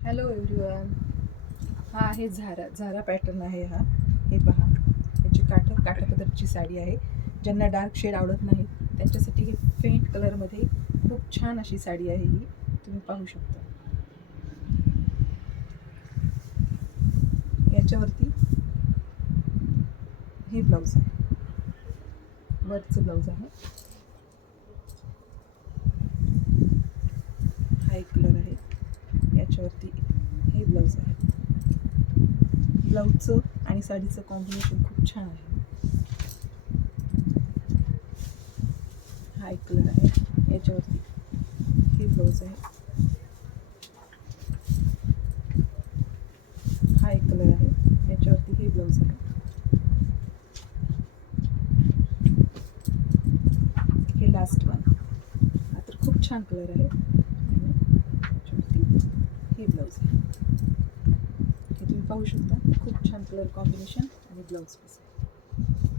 Hello everyone. हा आहे झारा पॅटर्न आहे हा. हे पहा, याची काठापदरची साडी आहे. ज्यांना डार्क शेड आवडत नाही त्यांच्यासाठी ही फेंट कलरमध्ये खूप छान अशी साडी आहे. ही तुम्ही पाहू शकता. याच्यावरती हे ब्लाऊज आहे, वर्कचं ब्लाऊज आहे. हा एक कलर आहे. याच्यावरती हे ब्लाऊज आहे. ब्लाऊजचं आणि साडीचं कॉम्बिनेशन खूप छान आहे. हा एक कलर आहे. याच्यावरती हे ब्लाऊज आहे. हा एक कलर आहे. याच्यावरती हे ब्लाऊज आहे. हे लास्ट वन. हा तर खूप छान कलर आहे. याच्यावरती हे ब्लाऊज आहे. हे तुम्ही पाहू शकता. खूप छान कलर कॉम्बिनेशन आणि ब्लाऊज पीस आहे.